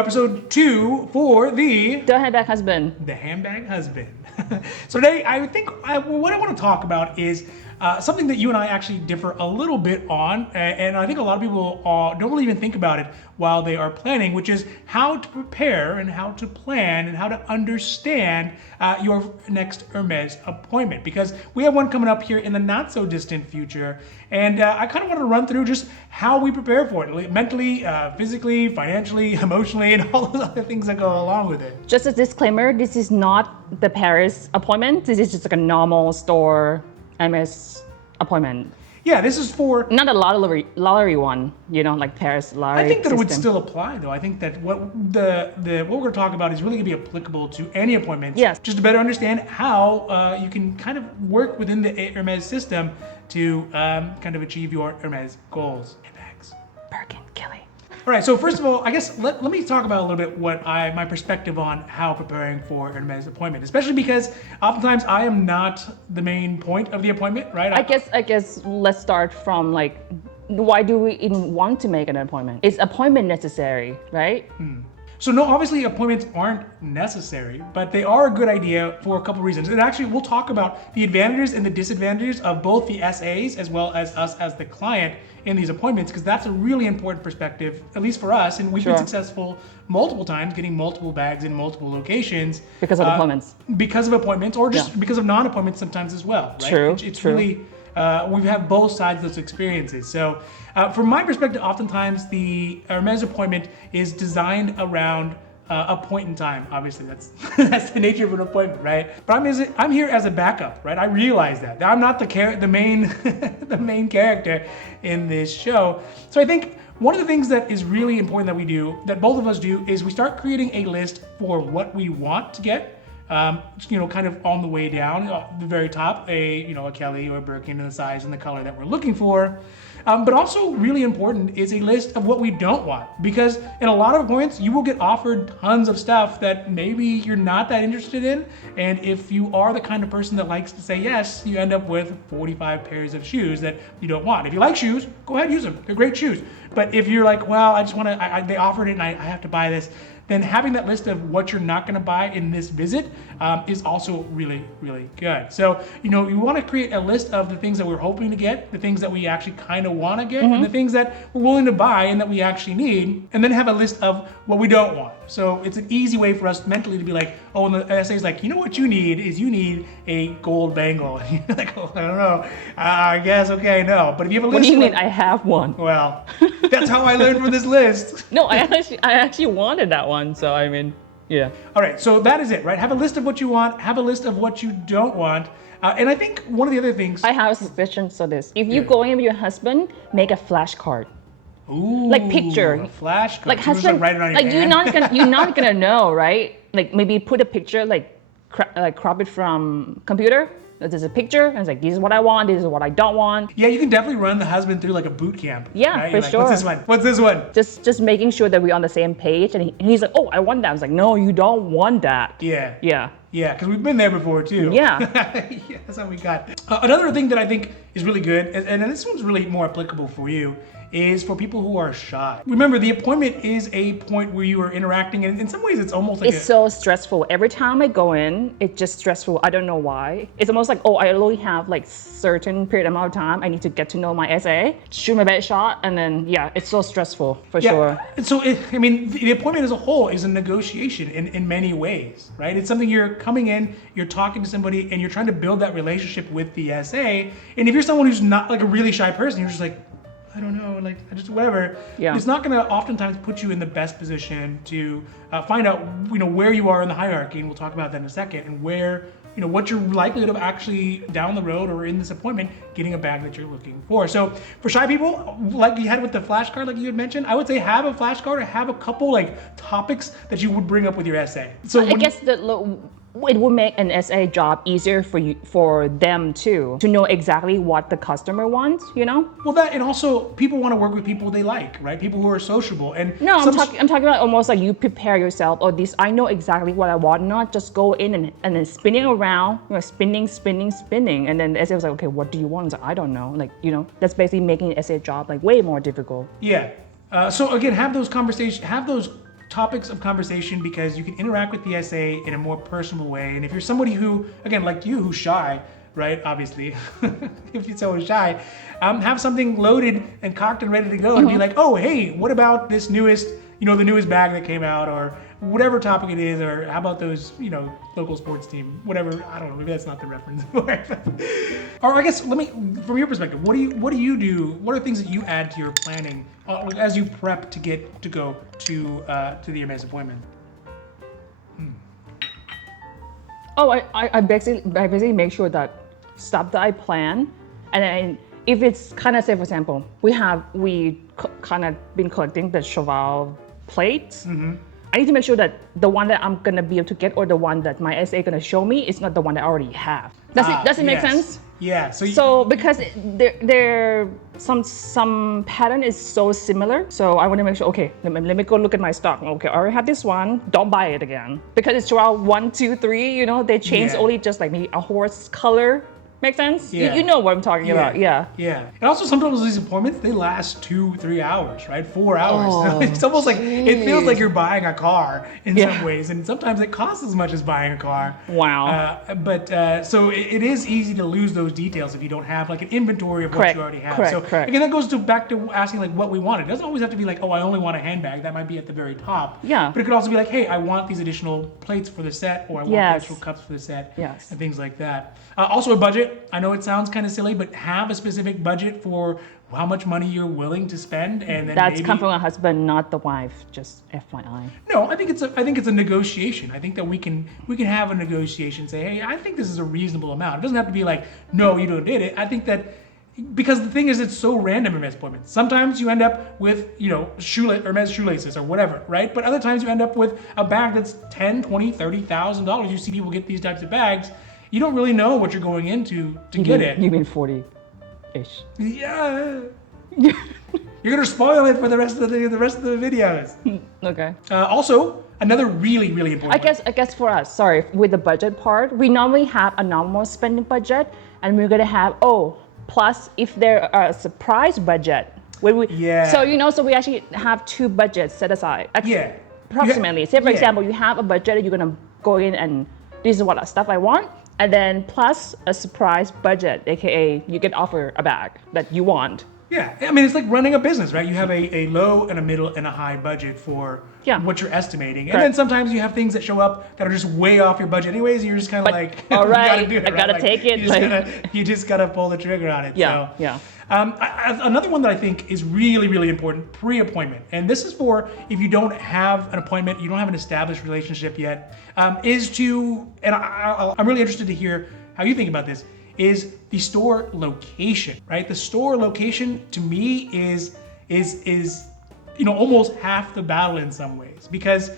Episode 2 for The Handbag Husband. the Handbag Husband. So today, I think what I want to talk about is something that you and I actually differ a little bit on, and I think a lot of people don't really even think about it while they are planning, which is how to prepare and how to plan and how to understand your next Hermes appointment. Because we have one coming up here in the not so distant future, and I kind of want to run through just how we prepare for it, mentally, physically, financially, emotionally, and all those other things that go along with it. Just a disclaimer, this is not the Paris appointment. This is just like a normal store MS appointment. Yeah, this is for... Not a lottery one, like Paris lottery I think that it would system. still apply, though. I think that what we're going to talk about is really going to be applicable to any appointments. Yes. Just to better understand how you can kind of work within the Hermes system to kind of achieve your Hermes goals. Handbags. Birkin, Kelly. All right, so first of all, I guess let me talk about a little bit my perspective on how preparing for an Hermes appointment, especially because oftentimes I am not the main point of the appointment, right? I guess let's start from why do we even want to make an appointment? Is appointment necessary, right? So no, obviously appointments aren't necessary, but they are a good idea for a couple reasons. And actually, we'll talk about the advantages and the disadvantages of both the SAs as well as us as the client in these appointments, because that's a really important perspective, at least for us. And we've been successful multiple times getting multiple bags in multiple locations. Because of appointments. Because of appointments, or just because of non-appointments sometimes as well, right? True, It's true. really, we have both sides of those experiences. So from my perspective, oftentimes the Hermes appointment is designed around a point in time. Obviously, that's that's the nature of an appointment, right? But I'm here as a backup, right? I realize that I'm not the main the main character in this show. So I think one of the things that is really important that we do, that both of us do, is we start creating a list for what we want to get. Kind of on the way down, the very top, a Kelly or a Birkin in the size and the color that we're looking for. But also really important is a list of what we don't want, because in a lot of appointments, you will get offered tons of stuff that maybe you're not that interested in. And if you are the kind of person that likes to say yes, you end up with 45 pairs of shoes that you don't want. If you like shoes, go ahead and use them. They're great shoes. But if you're like, well, I just want to, they offered it and I have to buy this, then having that list of what you're not going to buy in this visit is also really, really good. So, you want to create a list of the things that we're hoping to get, the things that we actually kind of want to get, and the things that we're willing to buy and that we actually need, and then have a list of what we don't want. So it's an easy way for us mentally to be like, oh, and the essay is like, what you need is a gold bangle. And you're like, oh, I don't know. I guess, okay, no. But if you have a list. What do you mean I have one? Well, that's how I learned from this list. No, I actually wanted that one. So I mean, yeah. All right, so that is it, right? Have a list of what you want, have a list of what you don't want. And I think one of the other things... I have a suggestion for this. If you're going with your husband, make a flashcard. Ooh, like picture. A flashcard. Like so husband, write it on your hand. you're not gonna know, right? Like maybe put a picture, crop it from computer. There's a picture, and it's like, this is what I want, this is what I don't want. Yeah, you can definitely run the husband through like a boot camp. Yeah, right? for sure. What's this one? What's this one? Just making sure that we're on the same page, and he's like, oh, I want that. I was like, no, you don't want that. Yeah. Yeah. Yeah, because we've been there before too. Yeah. Yeah, that's how we got. Another thing that I think is really good, and this one's really more applicable for you, is for people who are shy. Remember, the appointment is a point where you are interacting, and in some ways it's almost like it's so stressful. Every time I go in, it's just stressful. I don't know why. It's almost like, oh, I only have like certain period amount of time. I need to get to know my SA, shoot my best shot, and then it's so stressful for sure. And so, the appointment as a whole is a negotiation in many ways, right? It's something you're coming in, you're talking to somebody, and you're trying to build that relationship with the SA. And if you're someone who's not like a really shy person, you're just like, I don't know, like I just whatever. Yeah. It's not going to oftentimes put you in the best position to find out, where you are in the hierarchy, and we'll talk about that in a second, and where, what your likelihood of actually down the road or in this appointment getting a bag that you're looking for. So for shy people, like you had with the flashcard, like you had mentioned, I would say have a flashcard or have a couple like topics that you would bring up with your essay. So I guess it would make an SA job easier for them too, to know exactly what the customer wants, Well, that, and also people want to work with people they like, right? People who are sociable. And no, I'm talking about almost like you prepare yourself, or this, I know exactly what I want, not just go in and then spinning around, spinning, and then the SA was like, okay, what do you want? I was like, I don't know, that's basically making an SA job like way more difficult. Yeah. So again, have those conversations, have those topics of conversation because you can interact with the SA in a more personal way. And if you're somebody who, again, like you, who's shy, right? Obviously, if you're so shy, have something loaded and cocked and ready to go and be like, oh, hey, what about this newest, the newest bag that came out, or whatever topic it is, or how about those, local sports team, whatever. I don't know, maybe that's not the reference for it. Or I guess, from your perspective, what do you do? What are things that you add to your planning as you prep to go to the Hermes appointment? Oh, I basically make sure that stuff that I plan, and then if it's kind of, say for example, we kind of been collecting the cheval plates. I need to make sure that the one that I'm gonna be able to get, or the one that my SA gonna show me, is not the one that I already have. Does it make sense? Yeah. So because some pattern is so similar, so I want to make sure. Okay, let me go look at my stock. Okay, I already have this one. Don't buy it again because it's throughout 1, 2, 3. They change only just like maybe a horse color. Make sense? Yeah. You know what I'm talking about. Yeah. Yeah. And also sometimes these appointments, they last 2-3 hours, right? 4 hours. Oh, it's almost like, it feels like you're buying a car in some ways. And sometimes it costs as much as buying a car. Wow. So it is easy to lose those details if you don't have like an inventory of what you already have. Correct. Again, that goes back to asking like what we want. It doesn't always have to be like, oh, I only want a handbag. That might be at the very top. Yeah. But it could also be like, hey, I want these additional plates for the set, or I want additional cups for the set. Yes. And things like that. Also a budget. I know it sounds kind of silly, but have a specific budget for how much money you're willing to spend, and then that's come from a husband, not the wife. Just FYI. No, I think it's a negotiation. I think that we can have a negotiation. Say, hey, I think this is a reasonable amount. It doesn't have to be like, no, you don't did it. I think that because the thing is, it's so random Hermes appointments. Sometimes you end up with Hermes shoelaces or whatever, right? But other times you end up with a bag that's $10,000, $20,000, $30,000. You see people get these types of bags. You don't really know what you're going into to get it. You mean 40-ish? Yeah. You're gonna spoil it for the rest of the videos. Okay. Also, another really, really important. I guess for us, sorry, with the budget part, we normally have a normal spending budget, and we're gonna have plus if there are a surprise budget. So so we actually have 2 budgets set aside. Approximately. Say for example, you have a budget and you're gonna go in and this is what stuff I want. And then plus a surprise budget, aka you get offered a bag that you want. Yeah, I mean, it's like running a business, right? You have a low and a middle and a high budget for what you're estimating. And then sometimes you have things that show up that are just way off your budget anyways, and you're just kind of like, all right, I gotta take it. You just gotta pull the trigger on it. Another one that I think is really, really important, pre-appointment. And this is for if you don't have an appointment, you don't have an established relationship yet, is to, and I'm really interested to hear how you think about this, is the store location, right? The store location to me is almost half the battle in some ways, because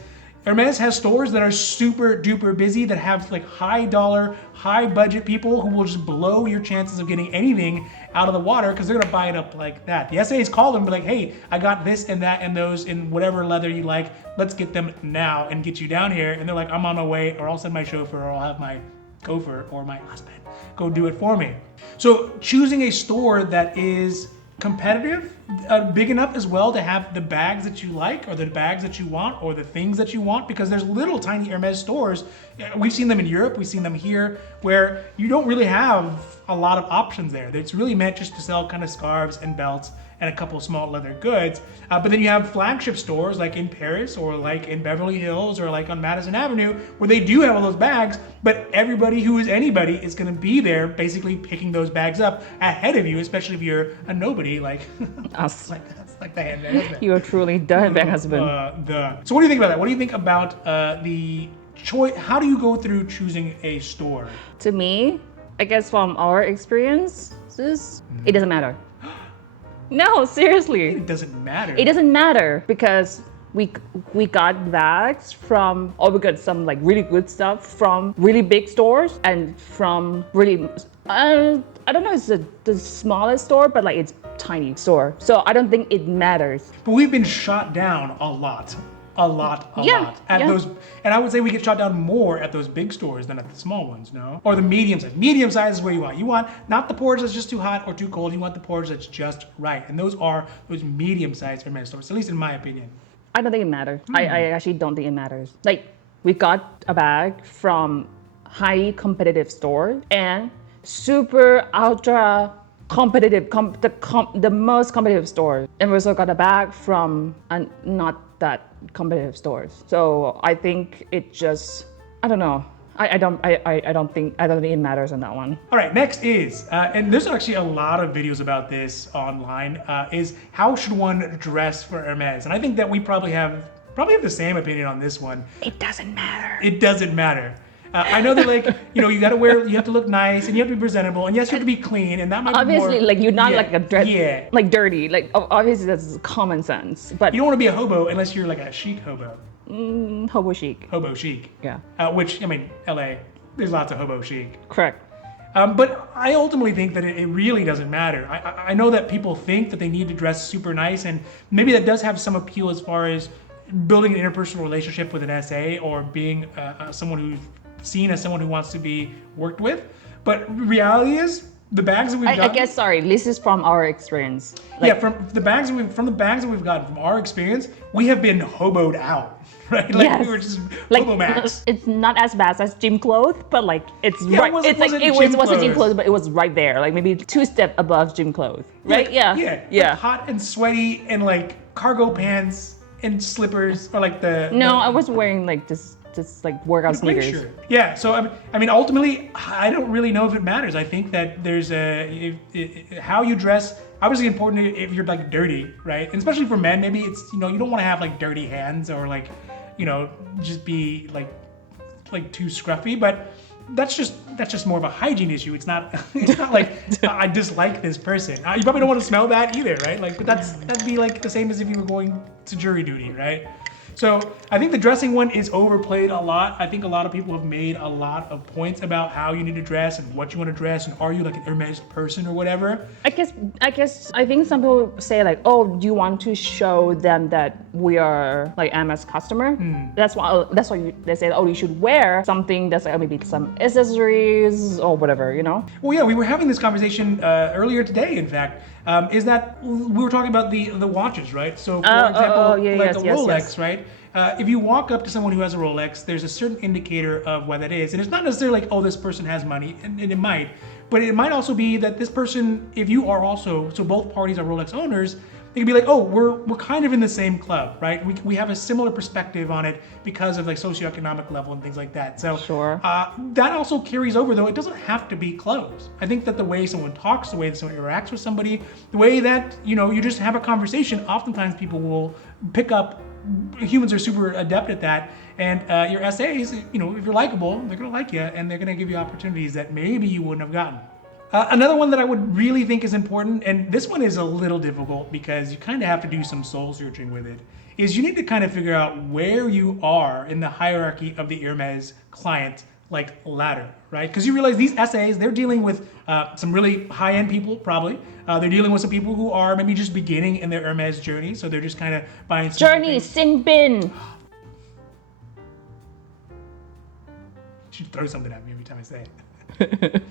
Hermes has stores that are super duper busy, that have like high dollar, high budget people who will just blow your chances of getting anything out of the water because they're gonna buy it up like that. The SAs call them and be like, hey, I got this and that and those in whatever leather you like. Let's get them now and get you down here. And they're like, I'm on my way, or I'll send my chauffeur, or I'll have my gopher or my husband go do it for me. So choosing a store that is competitive, big enough as well to have the bags that you like, or the bags that you want, or the things that you want, because there's little tiny Hermes stores. We've seen them in Europe, we've seen them here, where you don't really have a lot of options there. It's really meant just to sell kind of scarves and belts and a couple of small leather goods. But then you have flagship stores like in Paris, or like in Beverly Hills, or like on Madison Avenue, where they do have all those bags, but everybody who is anybody is gonna be there basically picking those bags up ahead of you, especially if you're a nobody like us. That's like the handbag husband. You are truly the handbag husband. So what do you think about that? What do you think about the choice? How do you go through choosing a store? To me, I guess from our experiences, it doesn't matter. No, seriously. It doesn't matter. It doesn't matter because we got bags from, or we got some like really good stuff from really big stores, and from really, I don't know, it's the smallest store, but like it's tiny store. So I don't think it matters. But we've been shot down a lot at those, and I would say we get shot down more at those big stores than at the small ones, no? Or the medium size. Medium size is where you want. You want not the porridge that's just too hot or too cold. You want the porridge that's just right. And those are those medium sized Hermes stores, at least in my opinion. I don't think it matters. I actually don't think it matters. Like, we got a bag from highly competitive store and super ultra competitive, the most competitive store. And we also got a bag from not that competitive stores. So I think it just, I don't know. I don't think it matters on that one. All right, next is, and there's actually a lot of videos about this online, is how should one dress for Hermes? And I think that we probably have the same opinion on this one. It doesn't matter. It doesn't matter. I know that, like, you have to look nice, and you have to be presentable, and yes, you have to be clean, and that might Obviously, be more, like, you're not yeah, like a dress, yeah. like dirty. Like, obviously that's common sense. But You don't want to be a hobo unless you're like a chic hobo. hobo chic. Hobo chic. Yeah. Which, I mean, LA, there's lots of hobo chic. Correct. But I ultimately think that it really doesn't matter. I know that people think that they need to dress super nice, and maybe that does have some appeal as far as building an interpersonal relationship with an SA or being someone who's seen as someone who wants to be worked with. But reality is, the bags that we've gotten. I guess, sorry, this is from our experience. Yeah, from the bags that we've gotten from our experience, we have been hoboed out. Right? Like, Yes. we were just Like, hobo max. it's not as bad as gym clothes, but like it's Yeah, right. it It's like wasn't it gym wasn't gym clothes. clothes, but it was right there, like maybe 2 steps above gym clothes, right? Yeah. Like hot and sweaty and like cargo pants and slippers, or like No, I was wearing like just like workout sneakers. Sure. Yeah, so I mean, ultimately, I don't really know if it matters. I think that there's how you dress, obviously important if you're like dirty, right? And especially for men, maybe it's, you don't want to have like dirty hands or like, just be like too scruffy, but that's just more of a hygiene issue. It's not like I dislike this person. You probably don't want to smell that either, right? Like, but that'd be like the same as if you were going to jury duty, right? So I think the dressing one is overplayed a lot. I think a lot of people have made a lot of points about how you need to dress and what you want to dress, and are you like an Hermes person or whatever. I think some people say like, oh, do you want to show them that we are like Hermes customer? That's why they say, oh, you should wear something that's like maybe some accessories or whatever, Well, yeah, we were having this conversation earlier today, in fact, is that we were talking about the watches, right? So for example, like a Rolex, right? If you walk up to someone who has a Rolex, there's a certain indicator of what that is. And it's not necessarily like, oh, this person has money, and it might, but it might also be that this person, if you are also, so both parties are Rolex owners, they could be like, oh, we're kind of in the same club, right? We have a similar perspective on it because of like socioeconomic level and things like that. So Sure. That also carries over, though. It doesn't have to be clothes. I think that the way someone talks, the way that someone interacts with somebody, the way that, you just have a conversation, oftentimes people will pick up. Humans are super adept at that, and your SAs, if you're likable, they're gonna like you, and they're gonna give you opportunities that maybe you wouldn't have gotten. Another one that I would really think is important, and this one is a little difficult because you kind of have to do some soul searching with it, is you need to kind of figure out where you are in the hierarchy of the Hermes client ladder, right? Because you realize these SAs, they're dealing with some really high-end people, probably. They're dealing with some people who are maybe just beginning in their Hermes journey, so they're just kind of buying some Journey, sin bin. You should throw something at me every time I say it.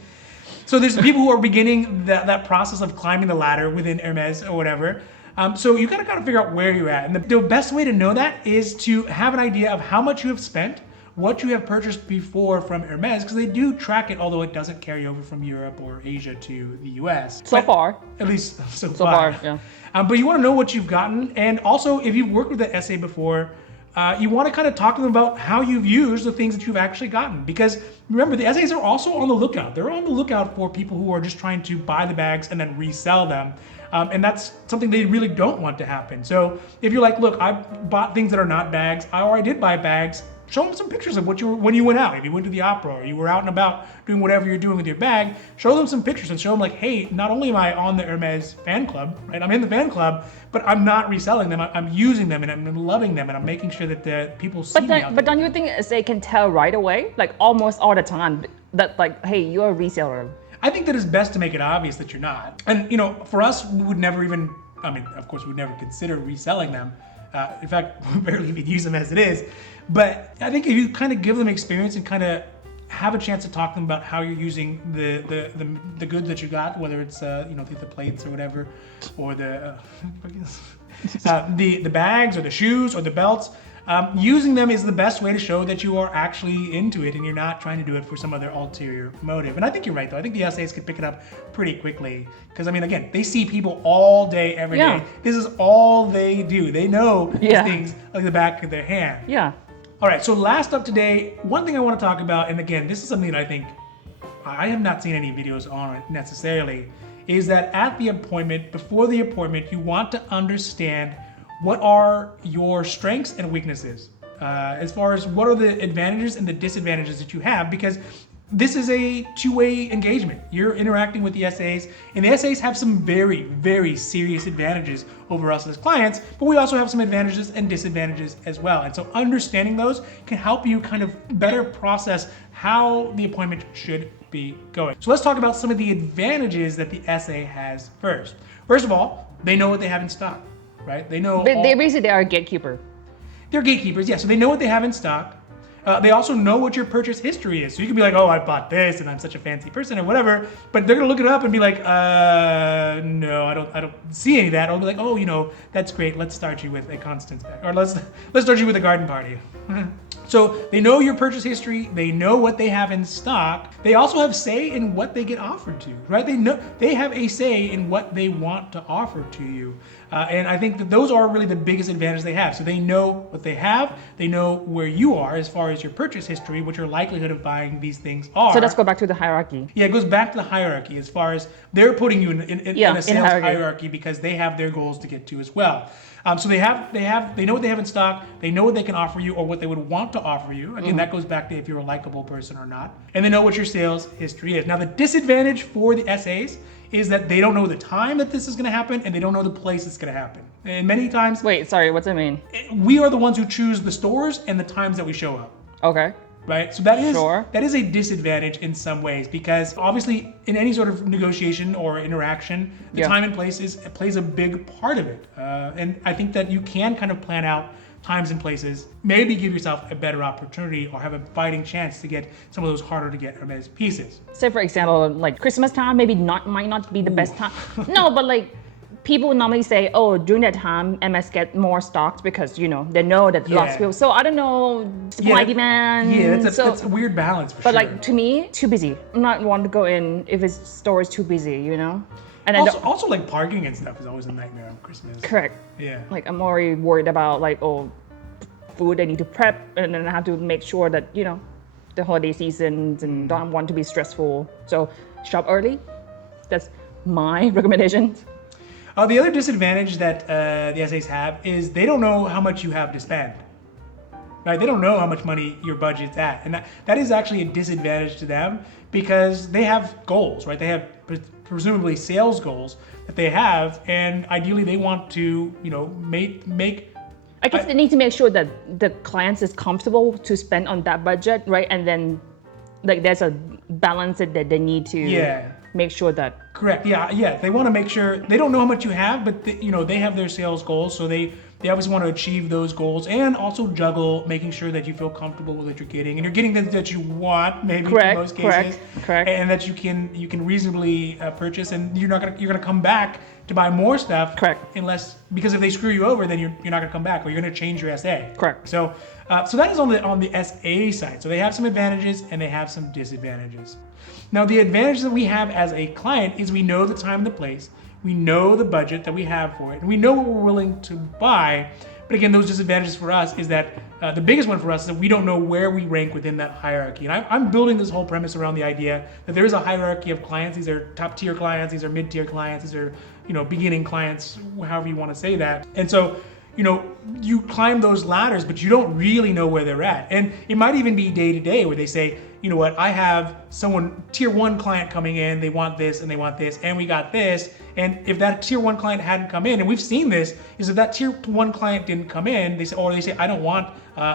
So there's people who are beginning that process of climbing the ladder within Hermes or whatever. So you gotta kind of figure out where you're at. And the best way to know that is to have an idea of how much you have spent, what you have purchased before from Hermes, because they do track it, although it doesn't carry over from Europe or Asia to the US. So far. At least so So far. far, yeah. But you want to know what you've gotten, and also if you've worked with the SA before, you want to kind of talk to them about how you've used the things that you've actually gotten. Because remember, the SAs are also on the lookout. They're on the lookout for people who are just trying to buy the bags and then resell them. And that's something they really don't want to happen. So if you're like, look, I bought things that are not bags, or I did buy bags, show them some pictures of when you went out. If you went to the opera or you were out and about doing whatever you're doing with your bag, show them some pictures and show them like, hey, not only am I on the Hermes fan club, right? I'm in the fan club, but I'm not reselling them. I'm using them and I'm loving them and I'm making sure that the people see me out But don't you think they can tell right away, like almost all the time, that like, hey, you're a reseller? I think that it's best to make it obvious that you're not. And for us, we would never even, of course, we'd never consider reselling them. In fact, we barely even use them as it is. But I think if you kind of give them experience and kind of have a chance to talk to them about how you're using the goods that you got, whether it's the plates or whatever, or the The bags or the shoes or the belts, using them is the best way to show that you are actually into it and you're not trying to do it for some other ulterior motive. And I think you're right though. I think the SAs could pick it up pretty quickly because I mean, again, they see people all day, every day. This is all they do. They know these things like the back of their hand. Yeah. All right, so last up today, one thing I want to talk about, and again, this is something that I think I have not seen any videos on it necessarily, is that at the appointment, before the appointment, you want to understand what are your strengths and weaknesses, as far as what are the advantages and the disadvantages that you have, because this is a two-way engagement. You're interacting with the SAs, and the SAs have some very, very serious advantages over us as clients, but we also have some advantages and disadvantages as well. And so understanding those can help you kind of better process how the appointment should be going. So let's talk about some of the advantages that the SA has first. First of all, they know what they have in stock, right? They know They basically are a gatekeeper. They're gatekeepers, yeah. So they know what they have in stock. They also know what your purchase history is. So you can be like, oh, I bought this and I'm such a fancy person or whatever, but they're gonna look it up and be like, no, I don't see any of that. Or be like, oh, you know, that's great. Let's start you with a Constance bag. Or let's start you with a garden party. So they know your purchase history, they know what they have in stock. They also have say in what they get offered to, right? They have a say in what they want to offer to you. And I think that those are really the biggest advantage they have. So they know what they have, they know where you are as far as your purchase history, what your likelihood of buying these things are. So let's go back to the hierarchy. Yeah, it goes back to the hierarchy as far as they're putting you in a sales hierarchy because they have their goals to get to as well. So they know what they have in stock, they know what they can offer you or what they would want to offer you. Again, that goes back to if you're a likable person or not. And they know what your sales history is. Now the disadvantage for the SAs is that they don't know the time that this is gonna happen and they don't know the place it's gonna happen. And many times— Wait, sorry, what's that mean? We are the ones who choose the stores and the times that we show up. Okay. Right, so that is a disadvantage in some ways because obviously in any sort of negotiation or interaction, the time and place plays a big part of it. And I think that you can kind of plan out times and places, maybe give yourself a better opportunity or have a fighting chance to get some of those harder to get Hermes pieces. Say for example, like Christmas time, might not be the best time. No, but like people normally say, oh, during that time, MS get more stocks because, you know that lots of people. So I don't know, supply demand. Yeah, that's a weird balance for sure. But like to me, too busy. I'm not want to go in if his store is too busy, you know? And also like parking and stuff is always a nightmare on Christmas. Correct. Yeah. Like I'm already worried about like, food I need to prep and then I have to make sure that, you know, the holiday seasons and don't want to be stressful. So shop early. That's my recommendation. The other disadvantage that the SAs have is they don't know how much you have to spend. Right? They don't know how much money your budget's at. And that is actually a disadvantage to them because they have goals, right? They have presumably sales goals that they have, and ideally they want to, you know, make I guess they need to make sure that the clients is comfortable to spend on that budget, right? And then like there's a balance that they need to make sure that. Correct. Yeah. They want to make sure they don't know how much you have, but they have their sales goals, so they obviously want to achieve those goals and also juggle making sure that you feel comfortable with what you're getting and you're getting things that you want, maybe in most cases, correct, and that you can reasonably purchase, and you're gonna come back to buy more stuff, unless because if they screw you over, then you're not gonna come back or you're gonna change your SA. Correct. So that is on the SA side. So they have some advantages and they have some disadvantages. Now the advantage that we have as a client is we know the time and the place, we know the budget that we have for it, and we know what we're willing to buy. But again, those disadvantages for us is that the biggest one for us is that we don't know where we rank within that hierarchy. And I'm building this whole premise around the idea that there is a hierarchy of clients. These are top tier clients, these are mid tier clients, these are beginning clients, however you want to say that. And so you climb those ladders, but you don't really know where they're at. And it might even be day to day where they say, you know what, I have someone, tier 1 client coming in, they want this and they want this, and we got this. And if that tier 1 client hadn't come in, and we've seen this, is if that tier 1 client didn't come in, they say, I don't want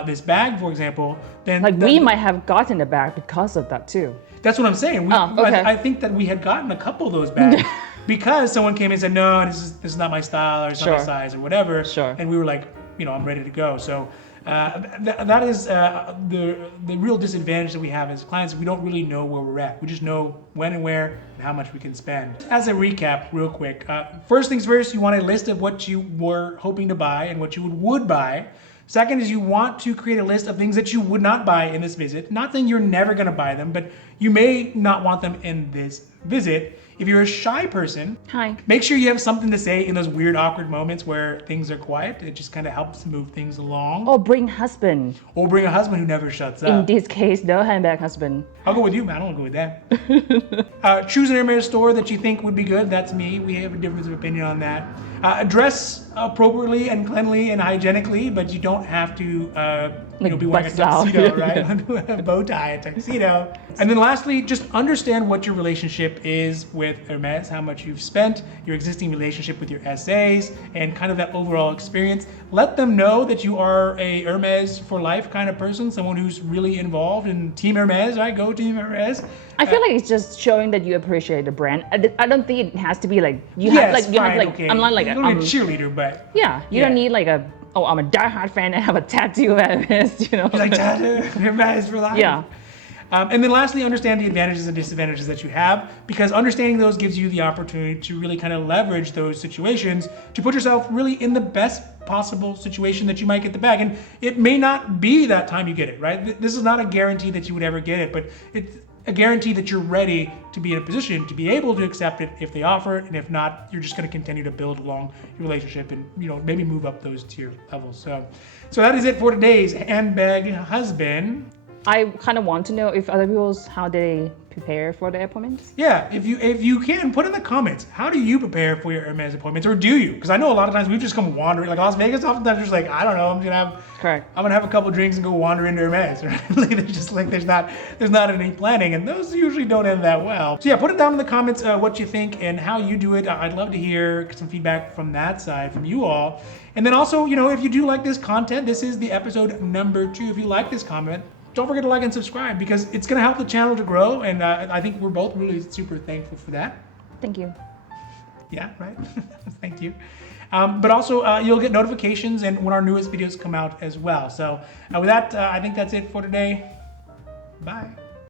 this bag, for example, then— we might have gotten the bag because of that too. That's what I'm saying. I think that we had gotten a couple of those bags because someone came in and said, no, this is not my style or it's not my size or whatever. Sure. And we were like, I'm ready to go. So That is the real disadvantage that we have as clients. We don't really know where we're at. We just know when and where and how much we can spend. As a recap, real quick, first things first, you want a list of what you were hoping to buy and what you would buy. Second is you want to create a list of things that you would not buy in this visit. Not saying you're never going to buy them, but you may not want them in this visit. If you're a shy person, Hi. make sure you have something to say in those weird, awkward moments where things are quiet. It just kind of helps move things along. Or bring husband. Or bring a husband who never shuts In up. this case, the handbag husband. I'll go with you, man. I don't want to go with that. Choose an Hermes store that you think would be good. That's me. We have a difference of opinion on that. Dress appropriately and cleanly and hygienically, but you don't have to be wearing a bust out. tuxedo, right? A bow tie, a tuxedo. And then lastly, just understand what your relationship is with Hermes, how much you've spent, your existing relationship with your SAs, and kind of that overall experience. Let them know that you are a Hermes for life kind of person, someone who's really involved in Team Hermes, right? Go Team Hermes. I feel like it's just showing that you appreciate the brand. I don't think it has to be like you Yes, have like you have fine, like okay. I'm not like you don't need a cheerleader, but yeah, you don't need like I'm a diehard fan and have a tattoo of Hermes, you know. like tattoo Hermes for life. Yeah. And then lastly, understand the advantages and disadvantages that you have, because understanding those gives you the opportunity to really kind of leverage those situations to put yourself really in the best possible situation that you might get the bag. And it may not be that time you get it, right? This is not a guarantee that you would ever get it, but it's a guarantee that you're ready to be in a position to be able to accept it if they offer it, and if not, you're just going to continue to build along your relationship and maybe move up those tier levels. So that is it for today's Handbag Husband. I kind of want to know if other people's how they prepare for their appointments. Yeah, if you can, put in the comments, how do you prepare for your Hermes appointments, or do you? Because I know a lot of times we've just come wandering, like Las Vegas, oftentimes just like, I don't know, I'm gonna have a couple drinks and go wander into Hermes, right? Like there's just like there's not any planning, and those usually don't end that well. So yeah, put it down in the comments what you think and how you do it. I'd love to hear some feedback from that side from you all. And then also, if you do like this content, this is the episode number 2. If you like this comment, don't forget to like and subscribe, because it's going to help the channel to grow, and I think we're both really super thankful for that. Thank you. Yeah, right? Thank you. But also, you'll get notifications and when our newest videos come out as well. So with that, I think that's it for today. Bye.